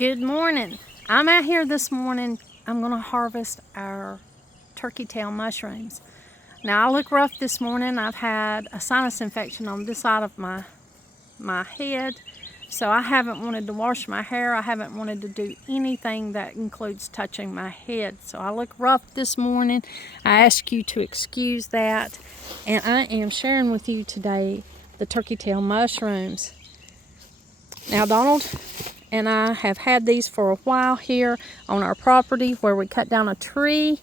Good morning. I'm out here this morning. I'm going to harvest our turkey tail mushrooms. Now I look rough this morning. I've had a sinus infection on this side of my head, so I haven't wanted to wash my hair. I haven't wanted to do anything that includes touching my head. So I look rough this morning. I ask you to excuse that, and I am sharing with you today the turkey tail mushrooms. Now Donald and I have had these for a while here on our property where we cut down a tree.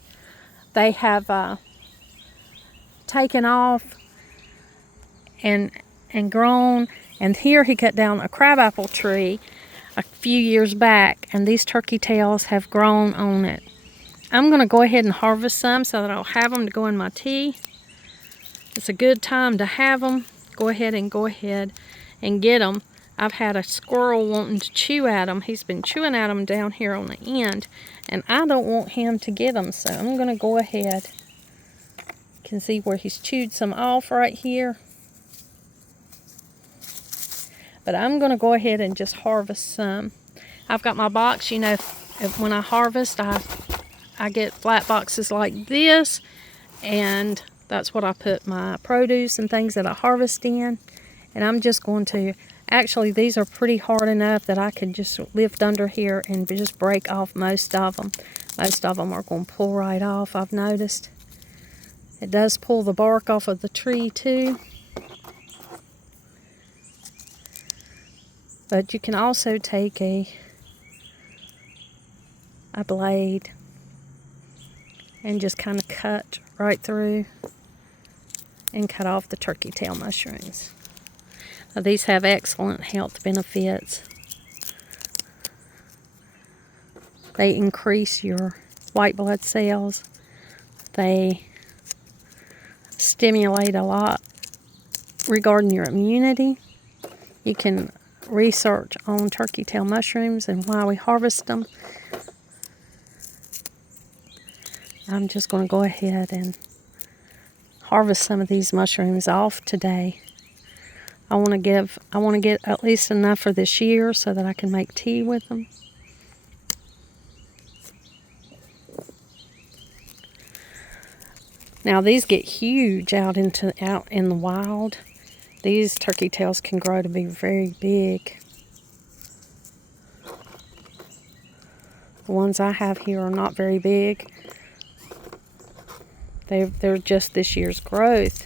They have taken off and grown, and here he cut down a crabapple tree a few years back, and these turkey tails have grown on it. I'm going to go ahead and harvest some so that I'll have them to go in my tea. It's a good time to have them. Go ahead and get them. I've had a squirrel wanting to chew at them. He's been chewing at them down here on the end, and I don't want him to get them, so I'm going to go ahead. You can see where he's chewed some off right here. But I'm going to go ahead and just harvest some. I've got my box. You know, when I harvest, I get flat boxes like this, and that's what I put my produce and things that I harvest in. And I'm just going to, actually these are pretty hard enough that I could just lift under here and just break off most of them. Most of them are going to pull right off, I've noticed. It does pull the bark off of the tree too. But you can also take a blade and just kind of cut right through and cut off the turkey tail mushrooms. Now, these have excellent health benefits. They increase your white blood cells. They stimulate a lot regarding your immunity. You can research on turkey tail mushrooms and why we harvest them. I'm just going to go ahead and harvest some of these mushrooms off today. I want to get at least enough for this year so that I can make tea with them. Now these get huge out in the wild. These turkey tails can grow to be very big. The ones I have here are not very big. They're just this year's growth.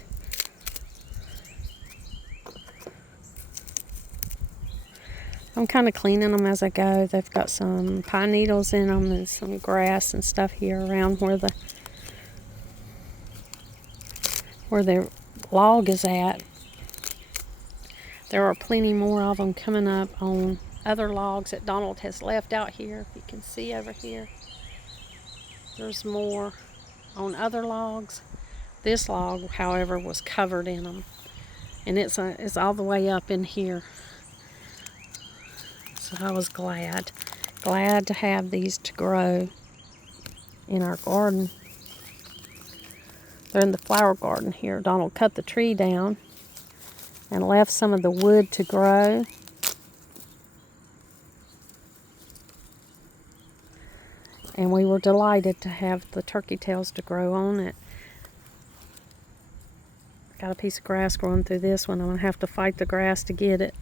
I'm kind of cleaning them as I go. They've got some pine needles in them and some grass and stuff here around where the log is at. There are plenty more of them coming up on other logs that Donald has left out here. If you can see over here, there's more on other logs. This log, however, was covered in them, and it's all the way up in here. So I was glad to have these to grow in our garden. They're in the flower garden here. Donald cut the tree down and left some of the wood to grow. And we were delighted to have the turkey tails to grow on it. Got a piece of grass growing through this one. I'm going to have to fight the grass to get it.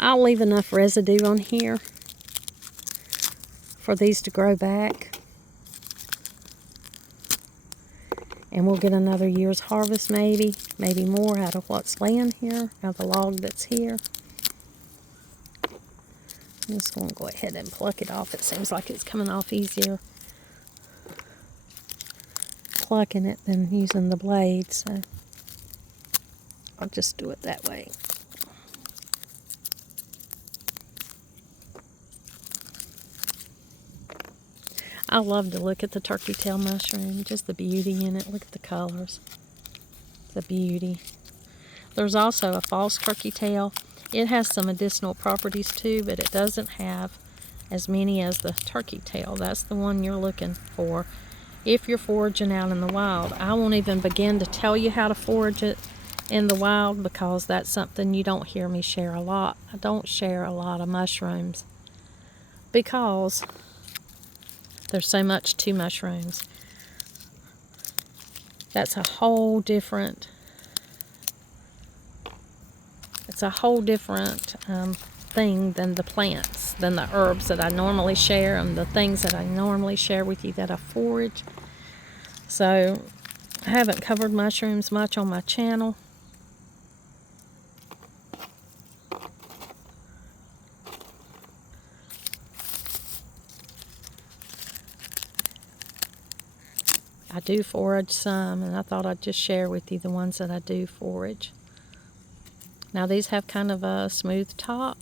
I'll leave enough residue on here for these to grow back. And we'll get another year's harvest, maybe more out of what's laying here, out of the log that's here. I'm just going to go ahead and pluck it off. It seems like it's coming off easier plucking it than using the blade, so I'll just do it that way. I love to look at the turkey tail mushroom, just the beauty in it. Look at the colors, the beauty. There's also a false turkey tail. It has some medicinal properties too, but it doesn't have as many as the turkey tail. That's the one you're looking for if you're foraging out in the wild. I won't even begin to tell you how to forage it in the wild, because that's something you don't hear me share a lot. I don't share a lot of mushrooms because there's so much to mushrooms. That's a whole different, thing than the plants, than the herbs that I normally share, and the things that I normally share with you that I forage. So I haven't covered mushrooms much on my channel. I do forage some, and I thought I'd just share with you the ones that I do forage. Now these have kind of a smooth top,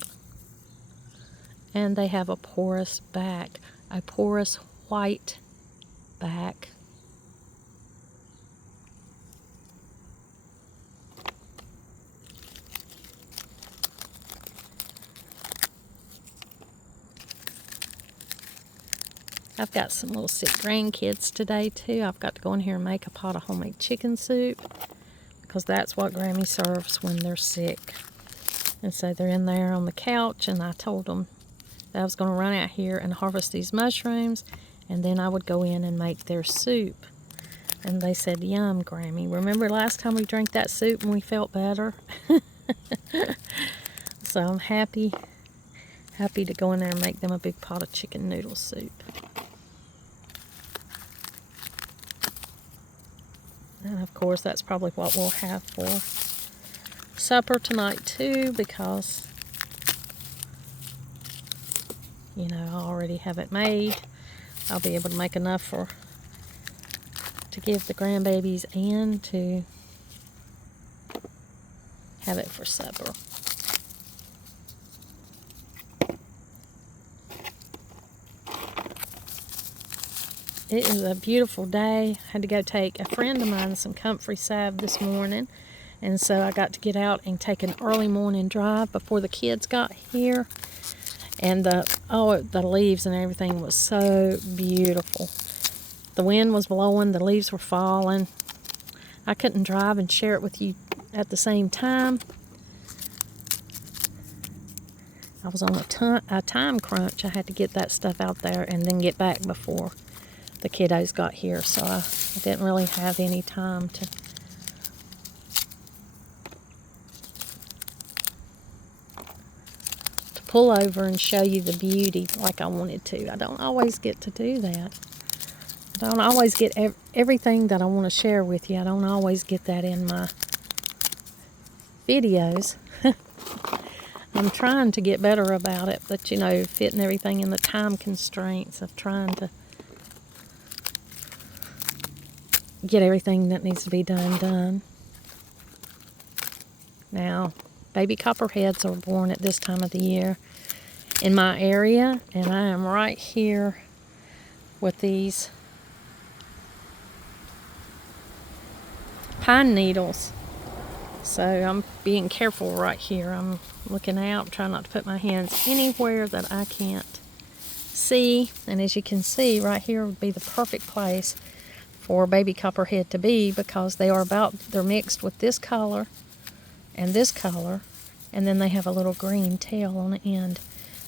and they have a porous back, a porous white back. I've got some little sick grandkids today too. I've got to go in here and make a pot of homemade chicken soup, because that's what Grammy serves when they're sick. And so they're in there on the couch, and I told them that I was going to run out here and harvest these mushrooms, and then I would go in and make their soup. And they said, "Yum, Grammy. Remember last time we drank that soup and we felt better?" So I'm happy to go in there and make them a big pot of chicken noodle soup. And of course, that's probably what we'll have for supper tonight too, because, you know, I already have it made. I'll be able to make enough to give the grandbabies and to have it for supper. It is a beautiful day. I had to go take a friend of mine some comfrey salve this morning, and so I got to get out and take an early morning drive before the kids got here. And the leaves and everything was so beautiful. The wind was blowing, the leaves were falling. I couldn't drive and share it with you at the same time. I was on a time crunch. I had to get that stuff out there and then get back before the kiddos got here, so I didn't really have any time to pull over and show you the beauty like I wanted to. I don't always get to do that. I don't always get everything that I want to share with you. I don't always get that in my videos. I'm trying to get better about it, but you know, fitting everything in the time constraints of trying to get everything that needs to be done. Now, baby copperheads are born at this time of the year in my area, and I am right here with these pine needles. So I'm being careful right here. I'm looking out, trying not to put my hands anywhere that I can't see. And as you can see, right here would be the perfect place for baby copperhead to be, because they're mixed with this color, and then they have a little green tail on the end.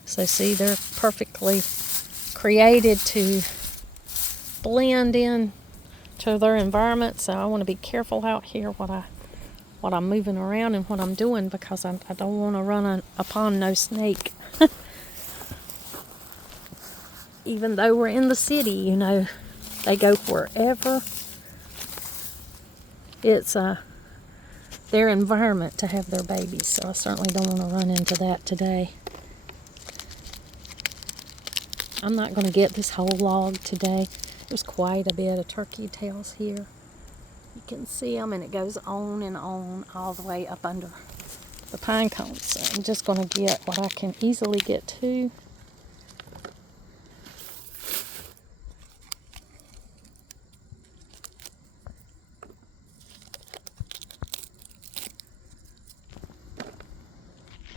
So see, they're perfectly created to blend in to their environment. So I want to be careful out here what I'm moving around and what I'm doing, because I don't want to run upon no snake. Even though we're in the city, you know, they go wherever. It's their environment to have their babies, so I certainly don't want to run into that today. I'm not going to get this whole log today. There's quite a bit of turkey tails here. You can see them, and it goes on and on all the way up under the pine cones. So I'm just going to get what I can easily get to.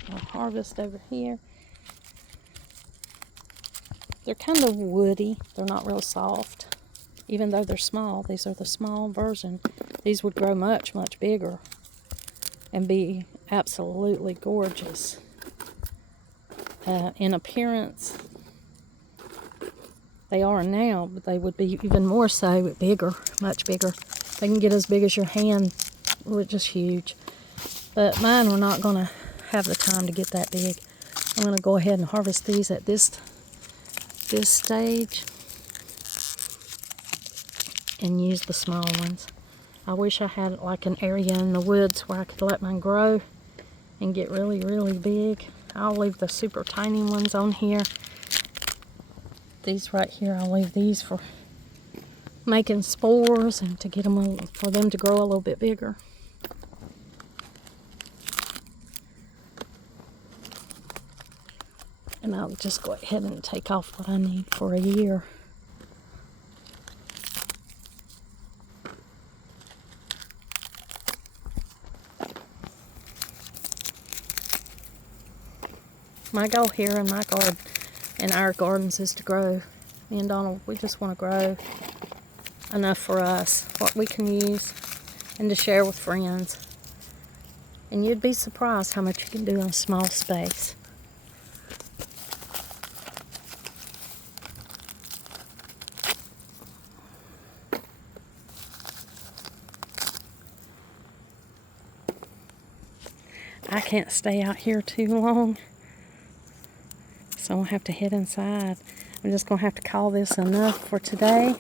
I'll harvest over here. They're kind of woody. They're not real soft. Even though they're small, these are the small version. These would grow much, much bigger. and be absolutely gorgeous. In appearance, they are now, but they would be even more so bigger, much bigger. They can get as big as your hand, which is huge. But mine were not going to have the time to get that big. I'm going to go ahead and harvest these at this stage and use the small ones. I wish I had like an area in the woods where I could let mine grow and get really, really big. I'll leave the super tiny ones on here. These right here, I'll leave these for making spores and to get them for them to grow a little bit bigger. And I'll just go ahead and take off what I need for a year. My goal here in my garden, in our gardens, is to grow. Me and Donald, we just want to grow enough for us, what we can use, and to share with friends. And you'd be surprised how much you can do in a small space. I can't stay out here too long, so I'll have to head inside. I'm just going to have to call this enough for today.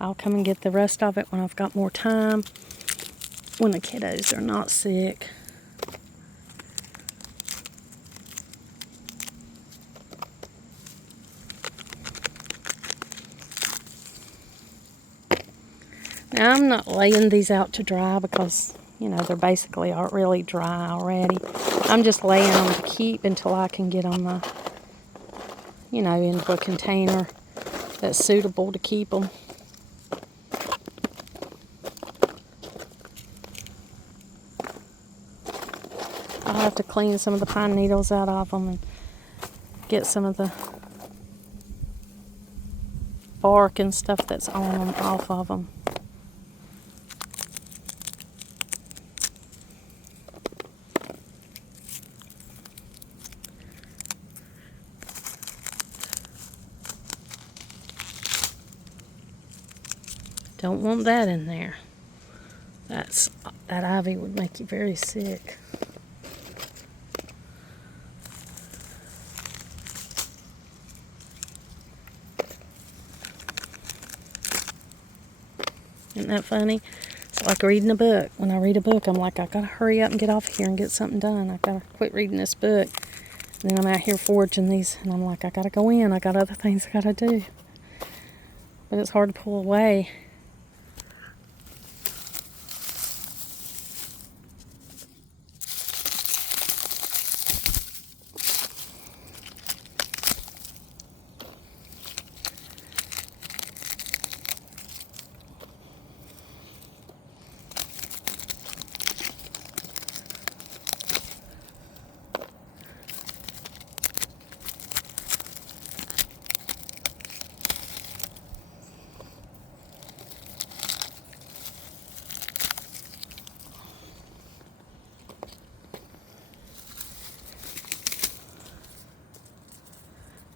I'll come and get the rest of it when I've got more time, when the kiddos are not sick. Now, I'm not laying these out to dry because, you know, they're basically aren't really dry already. I'm just laying them to keep until I can get them, you know, into a container that's suitable to keep them. I'll have to clean some of the pine needles out of them and get some of the bark and stuff that's on them off of them. Don't want that in there. That ivy would make you very sick. Isn't that funny? It's like reading a book. When I read a book, I'm like, I gotta hurry up and get off here and get something done. I gotta quit reading this book. And then I'm out here foraging these, and I'm like, I gotta go in. I got other things I gotta do. But it's hard to pull away.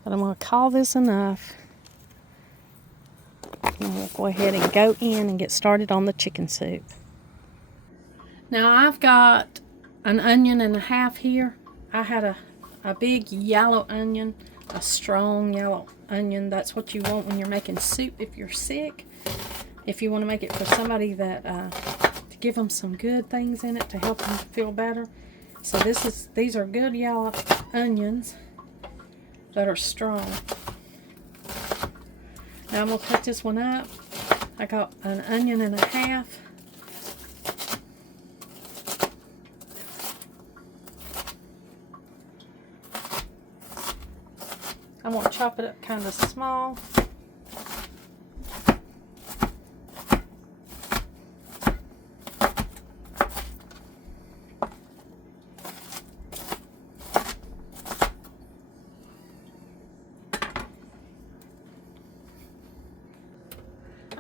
But I'm going to call this enough. And we'll go ahead and go in and get started on the chicken soup. Now I've got an onion and a half here. I had a big yellow onion, a strong yellow onion. That's what you want when you're making soup if you're sick. If you want to make it for somebody that, to give them some good things in it to help them feel better. So these are good yellow onions that are strong. Now I'm going to cut this one up. I got an onion and a half. I'm going to chop it up kind of small.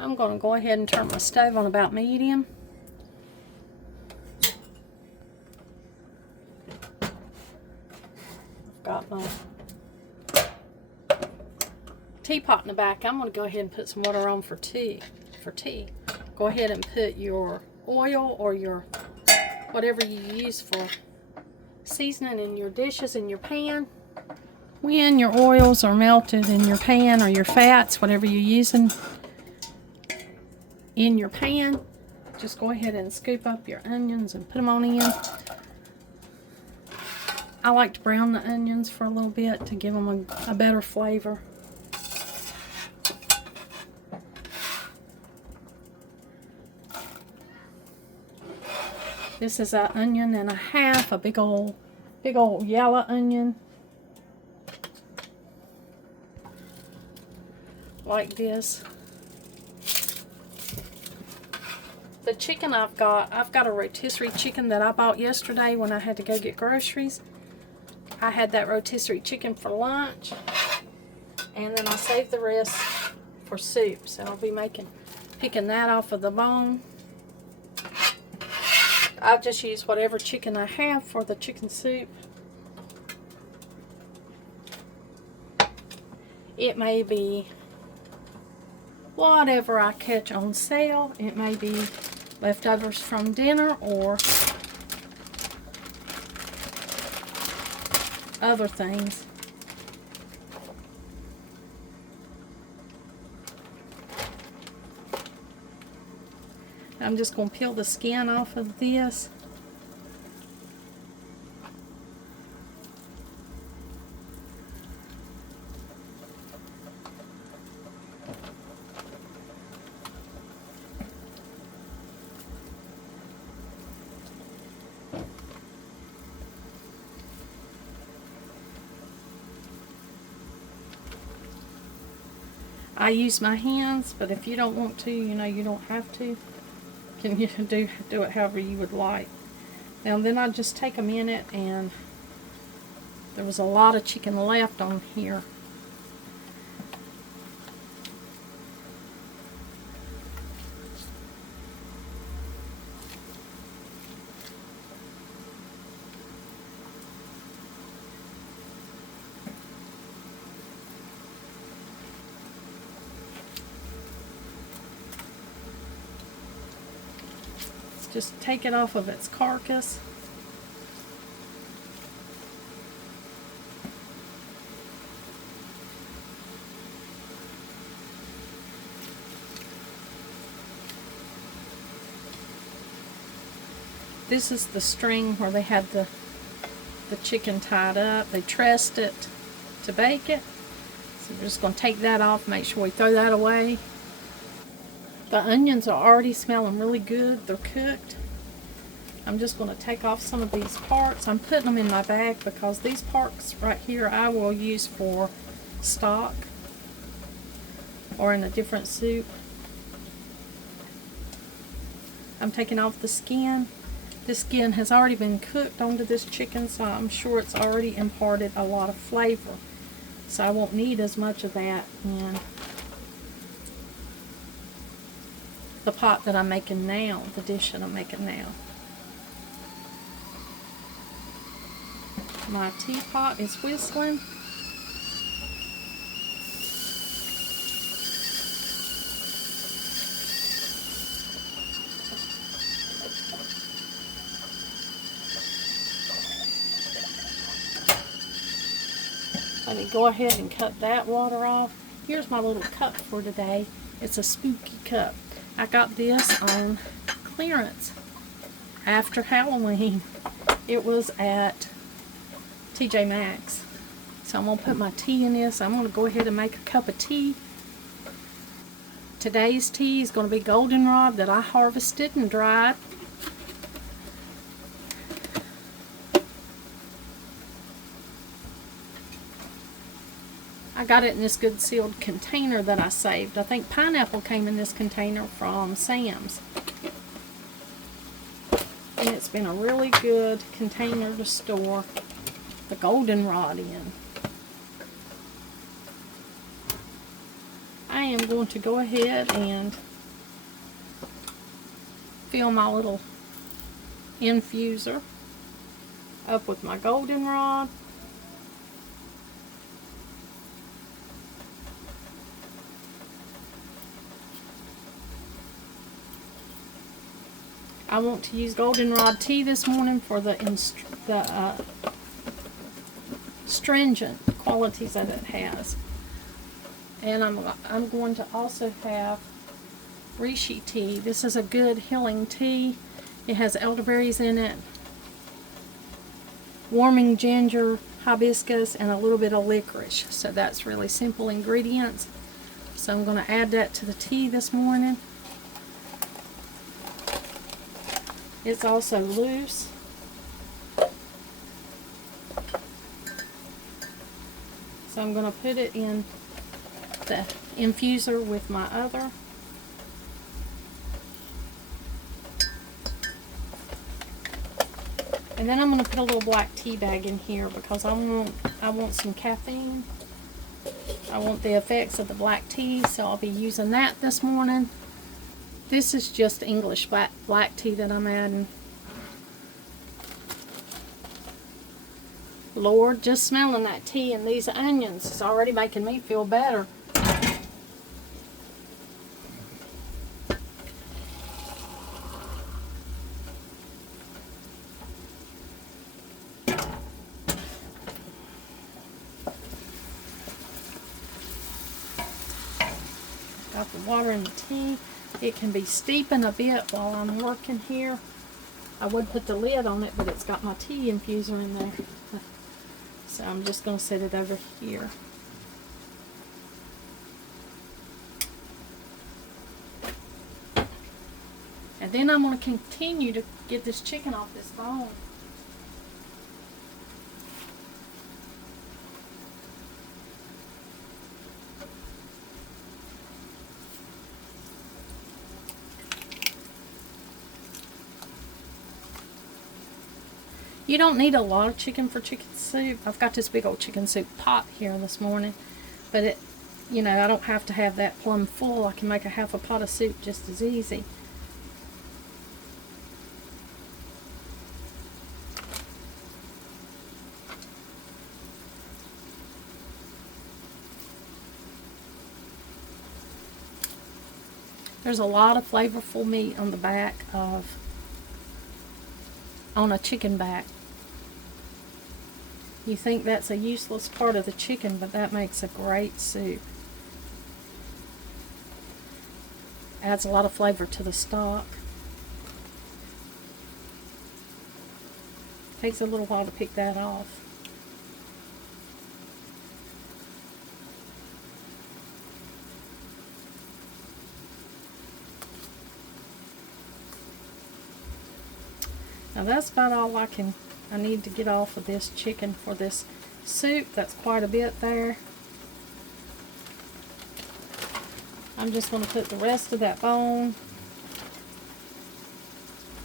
I'm going to go ahead and turn my stove on about medium. got my teapot in the back. I'm going to go ahead and put some water on for tea. Go ahead and put your oil or your whatever you use for seasoning in your dishes in your pan. When your oils are melted in your pan, or your fats, whatever you're using in your pan, just go ahead and scoop up your onions and put them on in. I like to brown the onions for a little bit to give them a better flavor. This is an onion and a half, a big old yellow onion. Like this. The chicken I've got a rotisserie chicken that I bought yesterday when I had to go get groceries. I had that rotisserie chicken for lunch, and then I saved the rest for soup. So I'll be picking that off of the bone. I'll just use whatever chicken I have for the chicken soup. It may be whatever I catch on sale. It may be leftovers from dinner or other things. I'm just going to peel the skin off of this. I use my hands, but if you don't want to, you know, you don't have to. You can do it however you would like. Now then I just take a minute, and there was a lot of chicken left on here. Just take it off of its carcass. This is the string where they had the chicken tied up. They trussed it to bake it. So we're just going to take that off, make sure we throw that away. The onions are already smelling really good. They're cooked. I'm just going to take off some of these parts. I'm putting them in my bag because these parts right here I will use for stock or in a different soup. I'm taking off the skin. This skin has already been cooked onto this chicken, so I'm sure it's already imparted a lot of flavor. So I won't need as much of that in the pot that I'm making now, the dish that I'm making now. My teapot is whistling. Let me go ahead and cut that water off. Here's my little cup for today. It's a spooky cup. I got this on clearance after Halloween. It was at TJ Maxx. So I'm going to put my tea in this. I'm going to go ahead and make a cup of tea. Today's tea is going to be goldenrod that I harvested and dried. I got it in this good sealed container that I saved. I think pineapple came in this container from Sam's. And it's been a really good container to store the goldenrod in. I am going to go ahead and fill my little infuser up with my goldenrod. I want to use goldenrod tea this morning for the stringent qualities that it has. And I'm going to also have reishi tea. This is a good healing tea. It has elderberries in it, warming ginger, hibiscus, and a little bit of licorice. So that's really simple ingredients. So I'm going to add that to the tea this morning. It's also loose. So I'm going to put it in the infuser with my other. And then I'm going to put a little black tea bag in here because I want some caffeine. I want the effects of the black tea, so I'll be using that this morning. This is just English black tea that I'm adding. Lord, just smelling that tea and these onions is already making me feel better. Got the water in the tea. It can be steeping a bit while I'm working here. I would put the lid on it, but it's got my tea infuser in there. So I'm just going to set it over here. And then I'm going to continue to get this chicken off this bone. You don't need a lot of chicken for chicken soup. I've got this big old chicken soup pot here this morning, but it, you know, I don't have to have that plumb full. I can make a half a pot of soup just as easy. There's a lot of flavorful meat on the back on a chicken back. You think that's a useless part of the chicken, but that makes a great soup. Adds a lot of flavor to the stock. Takes a little while to pick that off. Now that's about all I need to get off of this chicken for this soup. That's quite a bit there. I'm just going to put the rest of that bone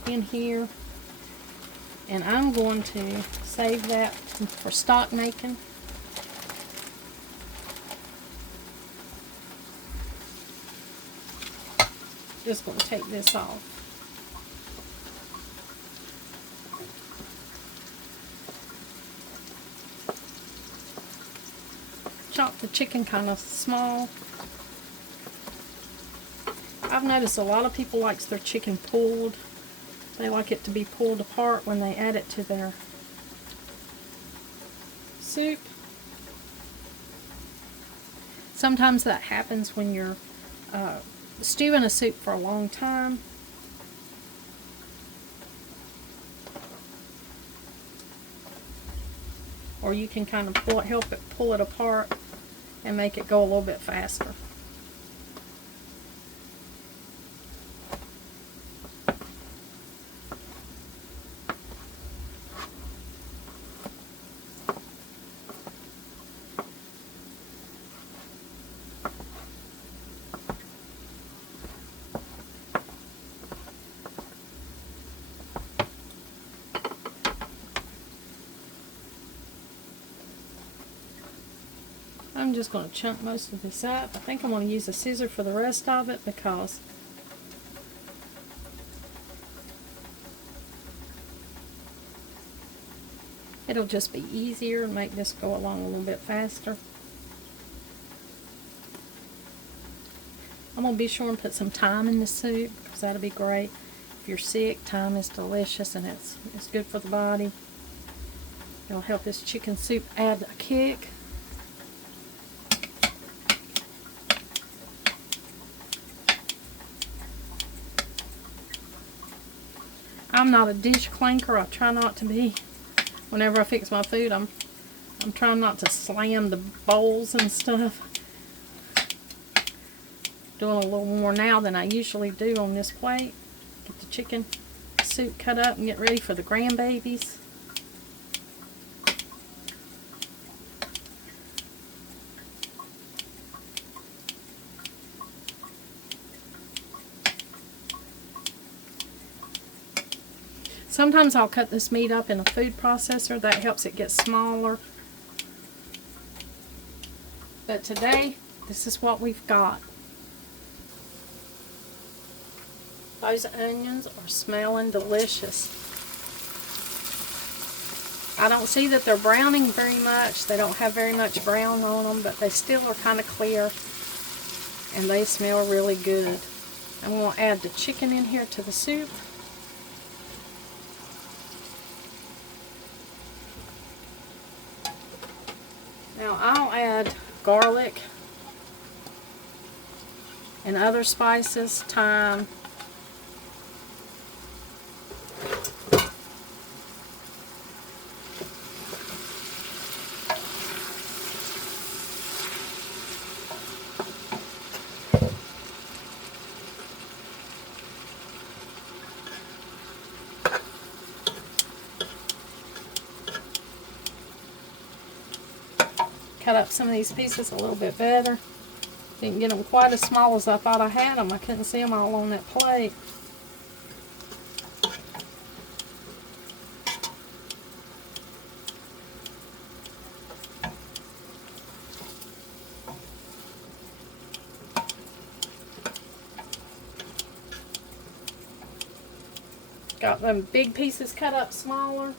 in here, and I'm going to save that for stock making. Just going to take this off. Chop the chicken kind of small. I've noticed a lot of people like their chicken pulled. They like it to be pulled apart when they add it to their soup. Sometimes that happens when you're stewing a soup for a long time. Or you can kind of help it pull it apart and make it go a little bit faster. I'm just going to chunk most of this up. I think I'm going to use a scissor for the rest of it because it'll just be easier and make this go along a little bit faster. I'm going to be sure and put some thyme in the soup because that'll be great. If you're sick, thyme is delicious and it's good for the body. It'll help this chicken soup add a kick. I'm not a dish clanker. I try not to be. Whenever I fix my food, I'm trying not to slam the bowls and stuff. Doing a little more now than I usually do on this plate. Get the chicken soup cut up and get ready for the grandbabies. Sometimes I'll cut this meat up in a food processor. That helps it get smaller. But today, this is what we've got. Those onions are smelling delicious. I don't see that they're browning very much. They don't have very much brown on them, but they still are kind of clear. And they smell really good. I'm going to add the chicken in here to the soup. Now I'll add garlic and other spices, thyme, cut up some of these pieces a little bit better. Didn't get them quite as small as I thought I had them. I couldn't see them all on that plate. Got them big pieces cut up smaller.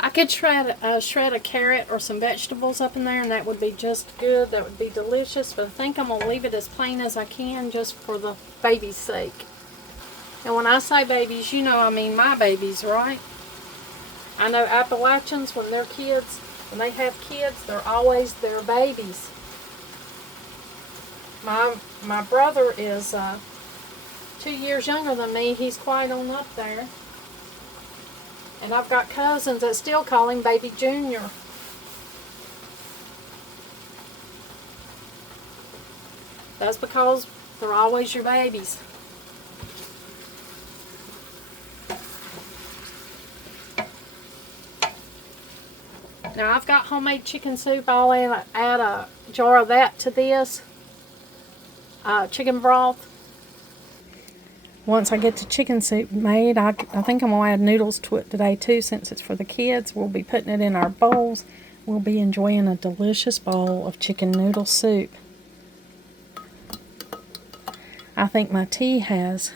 I could shred a carrot or some vegetables up in there, and that would be just good. That would be delicious, but I think I'm going to leave it as plain as I can just for the baby's sake. And when I say babies, you know I mean my babies, right? I know Appalachians, when they're kids, when they have kids, they're always their babies. My brother is 2 years younger than me. He's quite on up there. And I've got cousins that still call him Baby Junior. That's because they're always your babies. Now I've got homemade chicken soup. I'll add a jar of that to this chicken broth. Once I get the chicken soup made, I think I'm going to add noodles to it today too, since it's for the kids. We'll be putting it in our bowls. We'll be enjoying a delicious bowl of chicken noodle soup. I think my tea has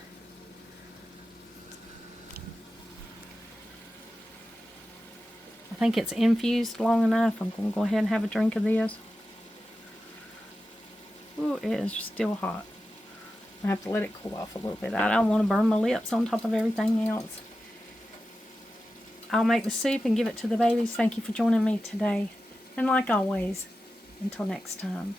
I think it's infused long enough. I'm going to go ahead and have a drink of this. Ooh, it is still hot. I have to let it cool off a little bit. I don't want to burn my lips on top of everything else. I'll make the soup and give it to the babies. Thank you for joining me today. And like always, until next time.